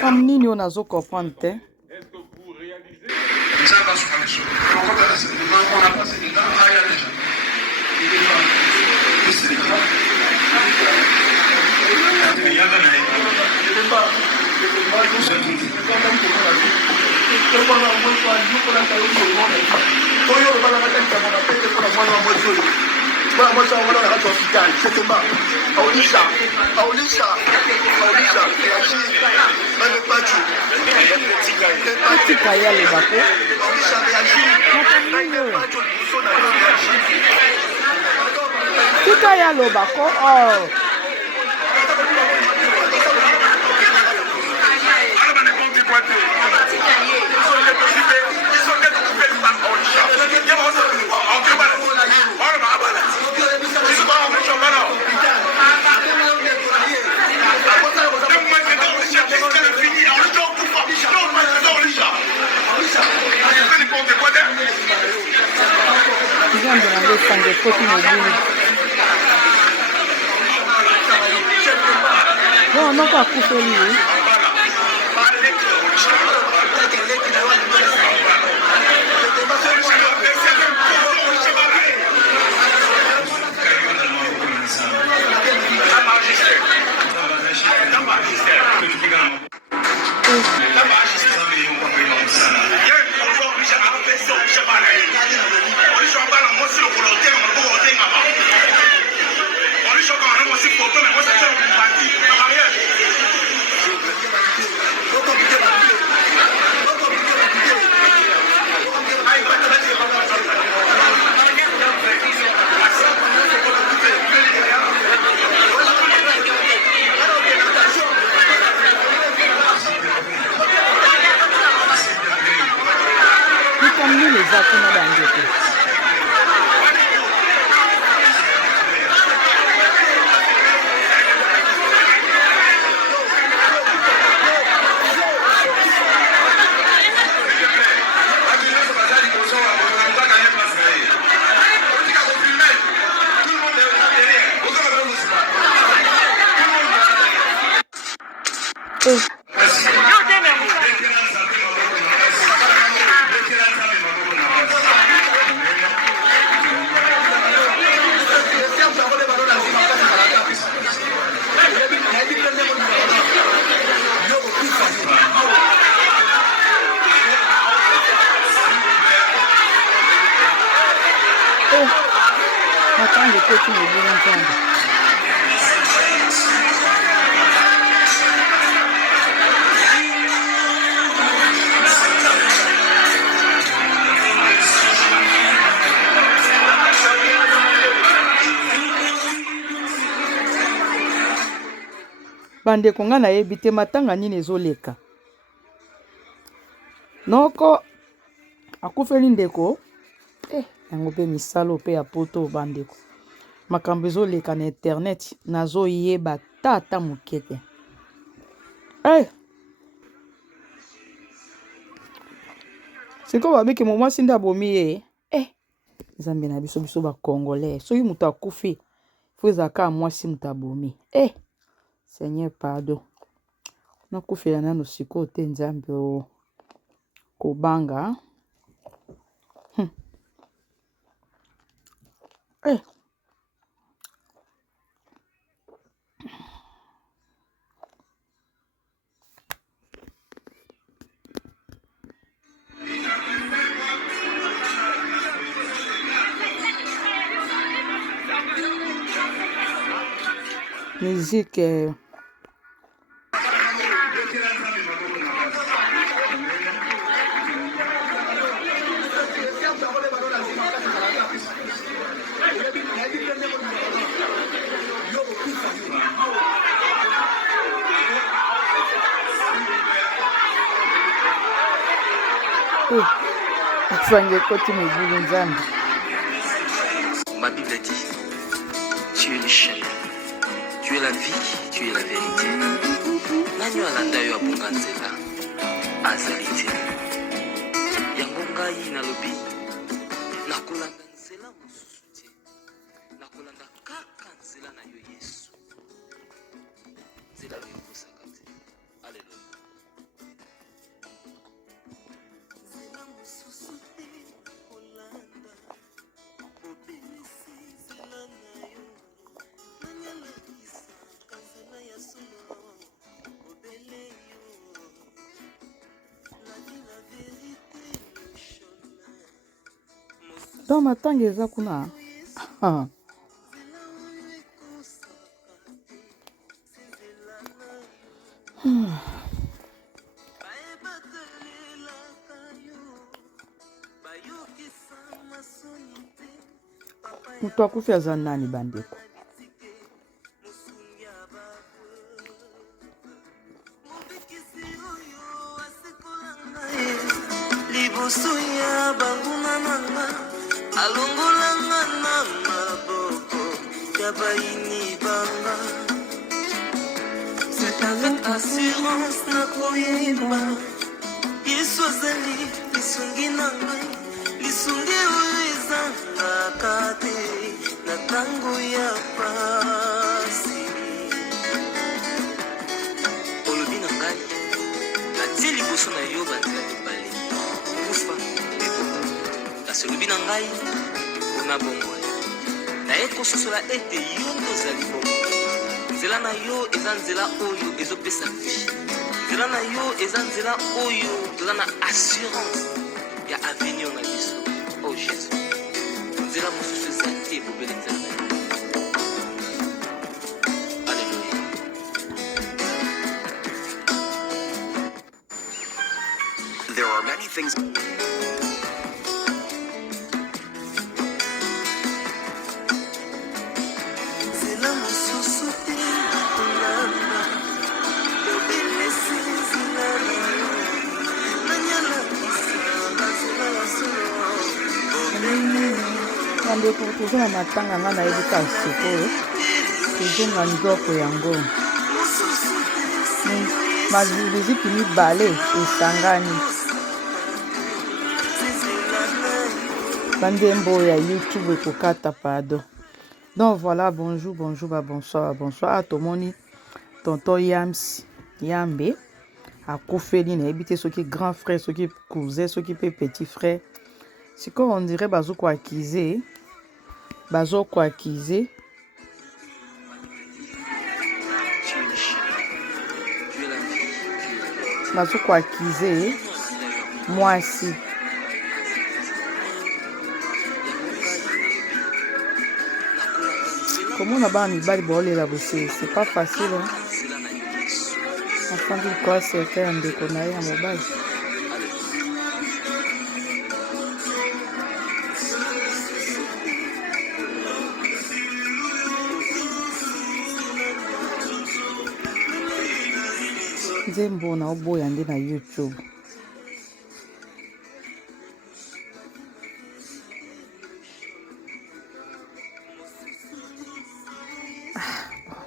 Comme nini on a zo comprendre te. Ça va souvent les choses. On n'a pas ces temps, il y a déjà. Tout à l'heure, Bako. Oh. Non, non, pas couper lui. Bande konga na yebite matanga nini ezoleka. Noko akufeli ndeko yango pe misalo pe ya poto bandeko. Makambo ezoleka na internet nazo yeba tata mukete. Siko babiki mwa sinda bomi ye. Nzambe na biso ba congolais. So yi mutu akufi. Fuza ka mwasi mutabomi. Seigneur pardon. Nakufela nano siko te nzambe o kobanga. Musique Ma Bible dit, tu es le chemin, tu es la vie, tu es la vérité. Nanyo alanda yo abunga nzela azali te. Yango ngai nalobi nakolanda nzela mosusu te. Nakolanda kaka nzela na yo Yesu. Nzela oyo ekosaka te. Alleluya. Dans matanga eza kuna. Ah. Mutu akufi aza nani bandeko? Liboso ya banguna nanga alongolanga na maboko ya baini banga. C'est avec assurance na koyeba Yesu azali lisungi na ngai, lisungi oyo ezangaka te na tango ya pasi. Olobi na ngai natie liboso na yo banzela mibale, kufa mpe bomo. Kasi olobi na ngai mpona bongo naye kososola ete yo nde ozali bongo. Nzela na yo eza nzela oyo ezopesa vie. Nzela na yo eza nzela oyo toza na assurance ya avenir na biso. Oh Jésus, nzela mosusu eza te ebobeli nzela na yo. Alléluia. There are many things. Nzela mosusu te bandeko toza na matanga nga nayebi ka sikoyo tozonga nzoko yango miziki mibale esangani bandembo ya YouTube ekokata pardon. Donc voilà, bonjour, bonsoir. Ah, tomoni tonton Yambe akufeli na ebite soki grand frère, soki cousin, soki pe petit frère. C'est comme on dirait bazo ko acquiser. Moi aussi. Comment on a pas mis balle bolé là bosser, c'est pas facile hein. Enfin du quoi c'est faire un déconner à mobile. Zembo na oboya nde na YouTube.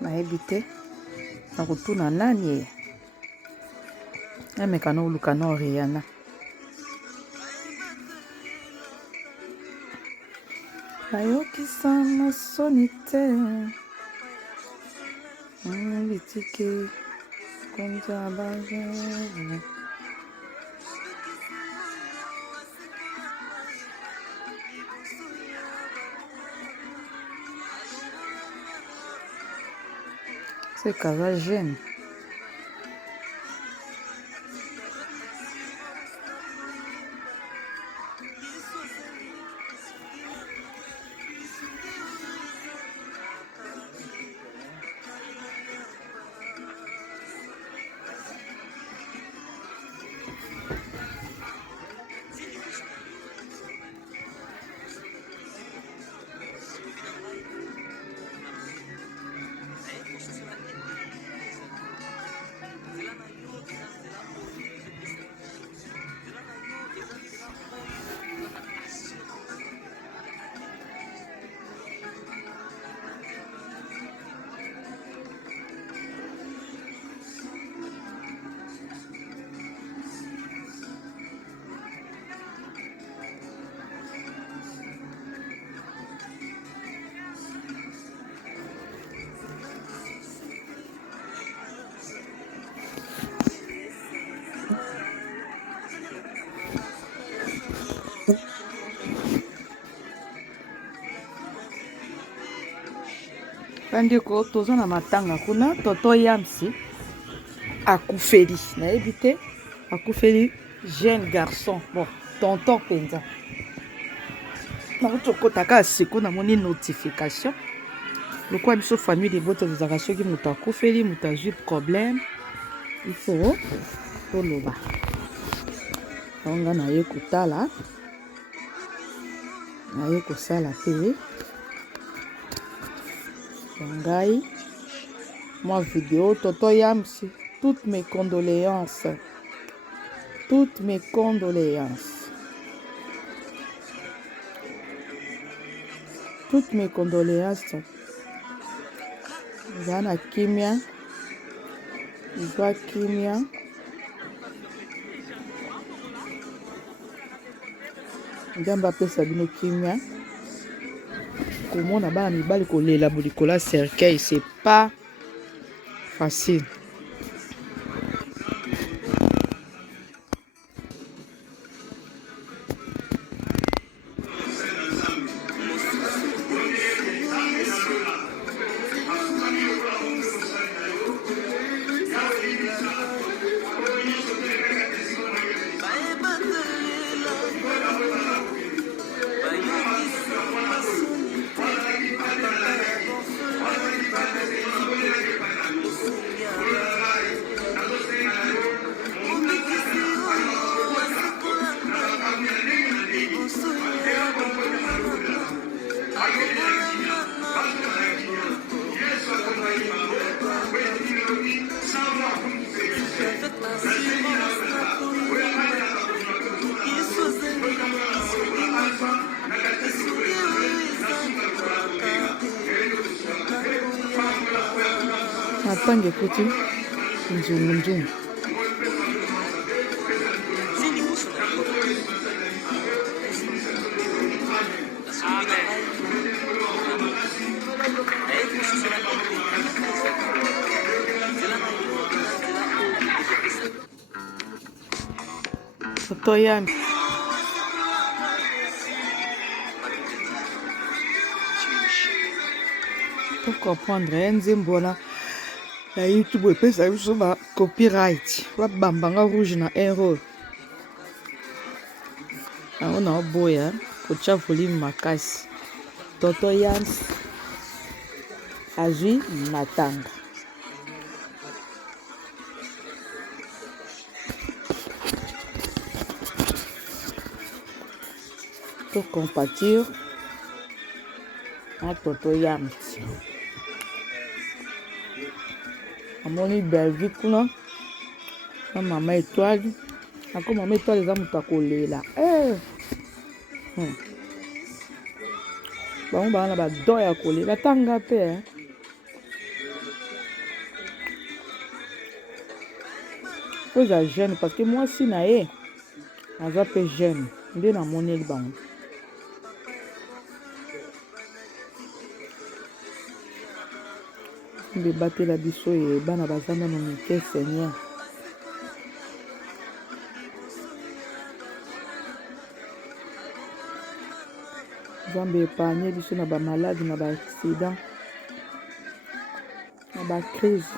Nayebi te nakotuna nani ye amekana oluka na Oriana nayokisa masoni te litike konza baza. C'est qu'elle jeune. Bandeko tozo na matanga kuna toto Yamsi akufeli nayebi te akufeli jeune garçon bon tonton penza nakokota kaka siko namoni notification lokola biso famille de bote ezalaka soki moto akufeli moto azwi problème il faut toloba nga naye kotala naye kosala te ngai mwa vidéo Toto Yams toutes mes condoléances zana kimia zwa kimia nzambe apesa bino kimia komona bana mibali kolela bolikolo ya cercueil c'est pas facile. Atange kuti nzungu Toto Yams pour comprendre nzembo wana na YouTube epesa biso ba copyright babambanga rouge na error nango na oboya kotia volume makasi Toto Yams azwi matanga pour compatir à Toto Yams amoni Belgique kuna na mama étoile ako mama étoile eza moto akolela bango bana bador ya kolela tanga pe po eza jeune parce que mwasi na ye aza pe jeune nde namoneli bango mbe batela biso ye bana bazanda na mike Seigneur Nzambe épargne biso na ba malade na ba accident na ba crise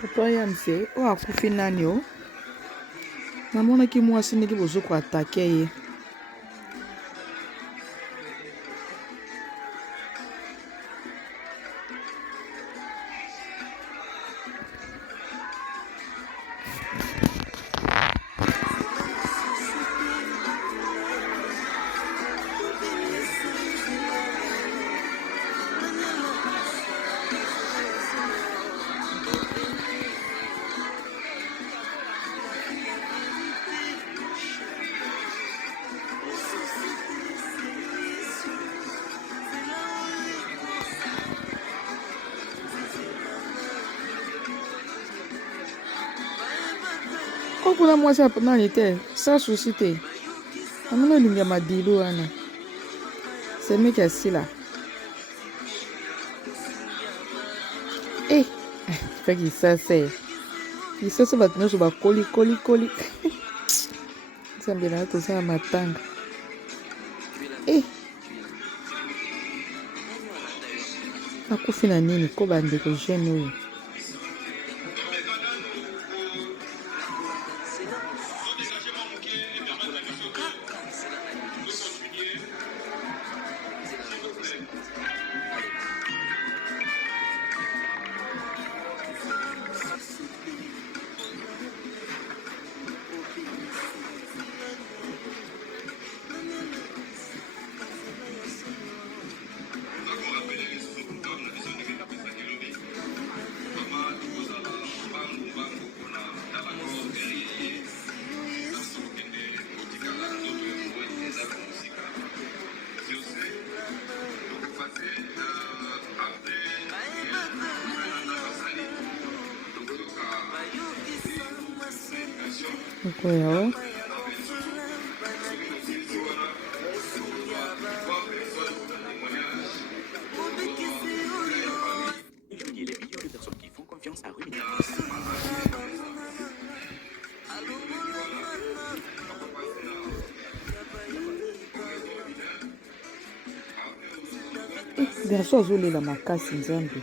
Toto Yams oyo akufi nani o namonaki mwasi ndenge bozo koatake ye Okuna mwasi apona nite sans souci te. Amino linga madilu ana. C'est mec assis là. Eh, fait qu'il ça c'est. Il ça va tenir sur ba coli. Ça me donne tout ça à matanga. Eh. Akufi na nini ko bande ko jeune oyo. Koyao. Étudier les millions de personnes qui font confiance à Rumi. Garçon azolela makasi nzambe.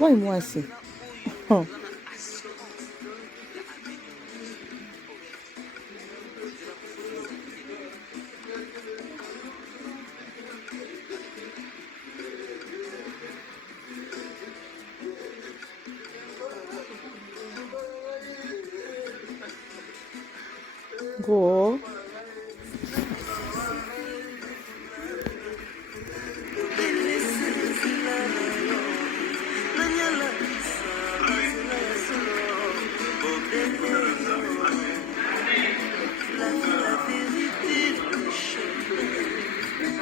Why mwasi? Oh. Go.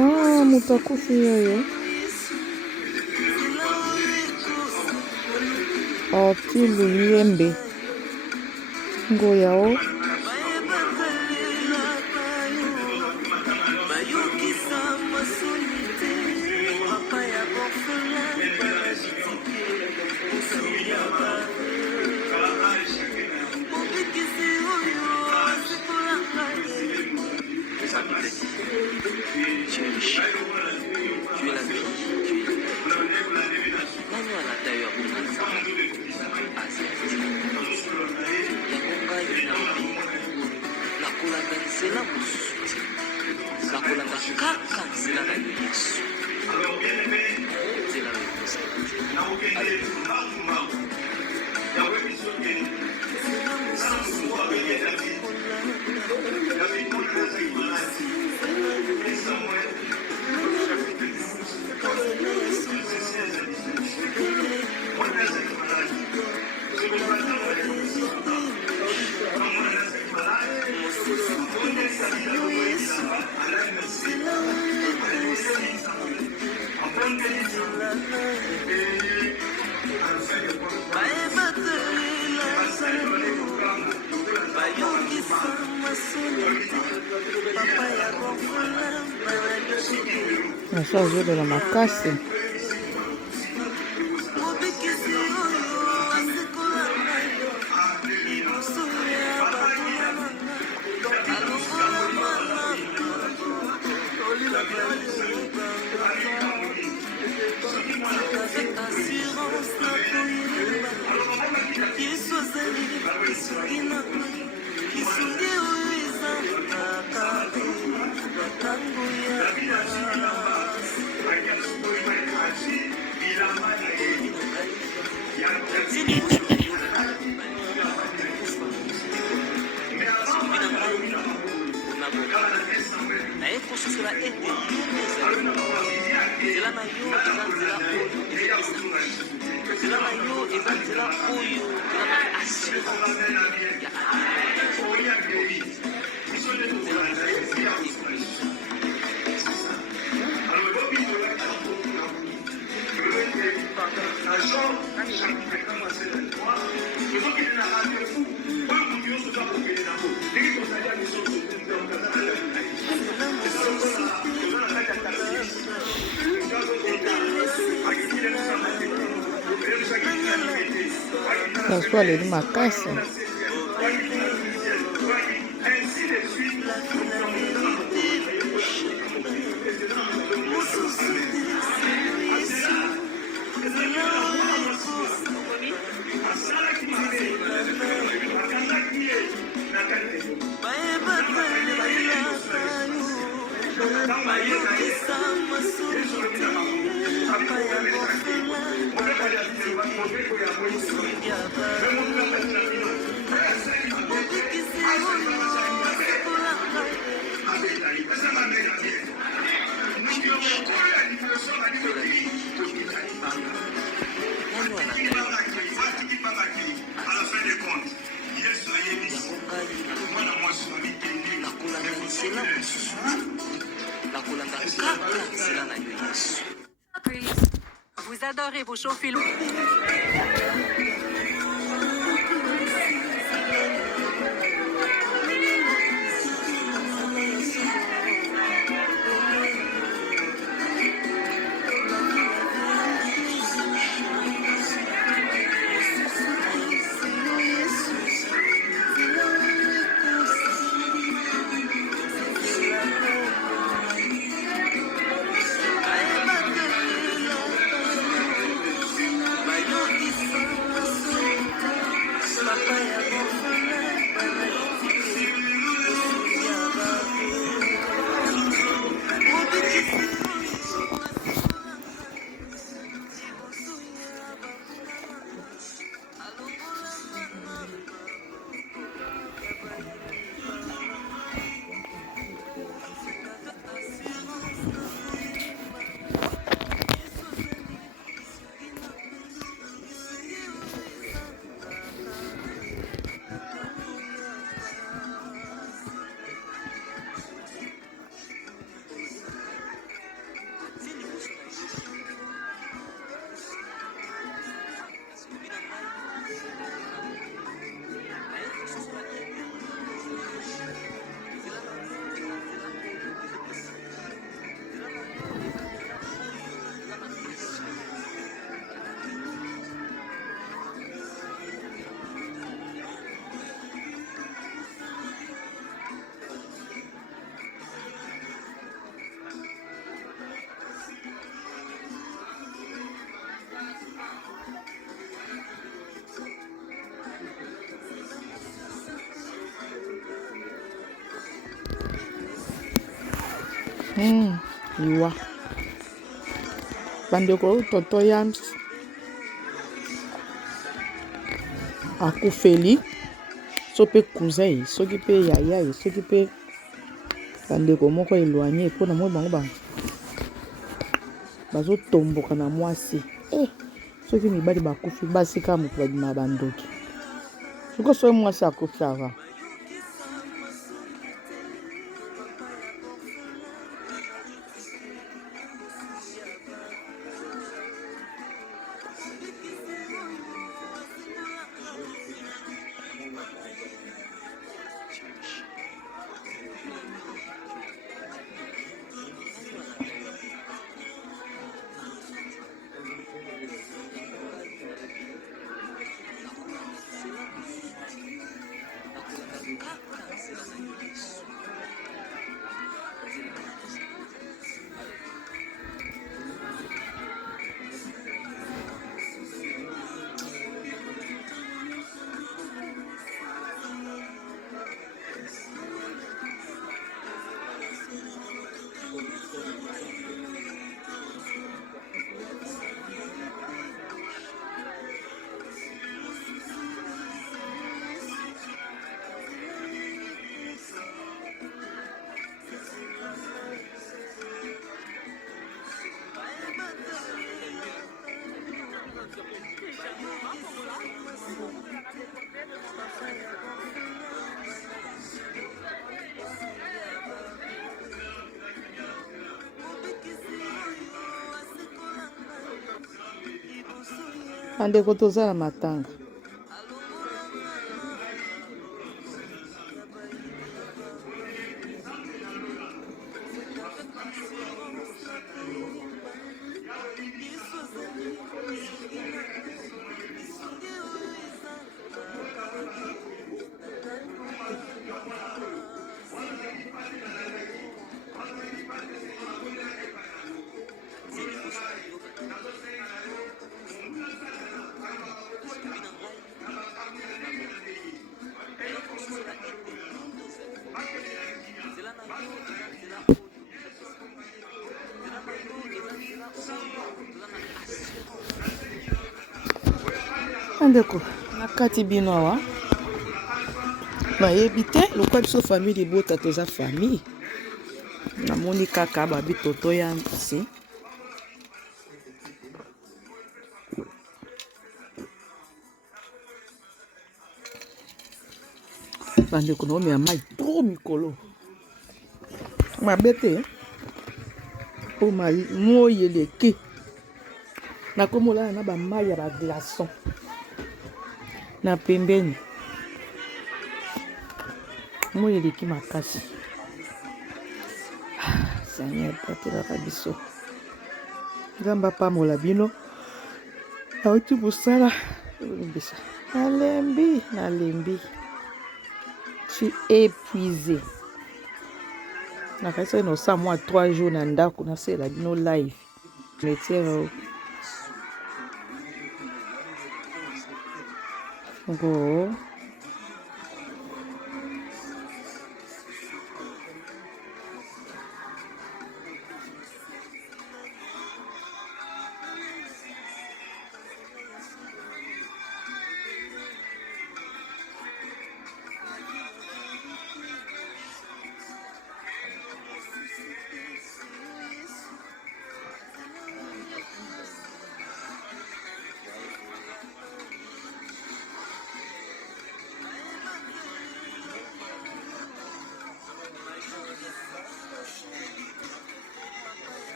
Ah, mutakufi yoyo. Otilu yembe. Ngoyao. Ça me plaît. Tu es riche. Tu es la vie. Tu es la vie. Nani anadaiwa kunanza asante yango ngai nabi nakolanda nzela mosusu te nakolanda kaka nzela na yo yesu nzela na Nasa azolela makasi. kosola ete ezali nzela na yo eza nzela oyo ezopesa nzela na yo eza nzela oyo eza na assurance ya La soirée de ma casse. Vous adorez vos shows films. Liwa bandeko toto Yams akufeli so pe cousin soki pe yaya soki pe bandeko moko éloigné mpona moi bango bazotomboka na mwasi soki mibali bakufi basika moto babima bandoki soko soki mwasi akufi ava bandeko toza na matanga. Andeko nakati bino awa bayebi te lokwa biso famille libota toza famille namoni kaka babitoto ya nsi bandeko naomela mai tro mikolo mabe te po moi eleki nakomolala na bamai ya baglaçon na pembeni moi eleki makasi. Seigneur patelaka biso nzambe apamola bino auti mosala olimbisa nalembi je suis épuisé nakasi na osa mwa 3 jours na ndako nasela bino live metiere ngo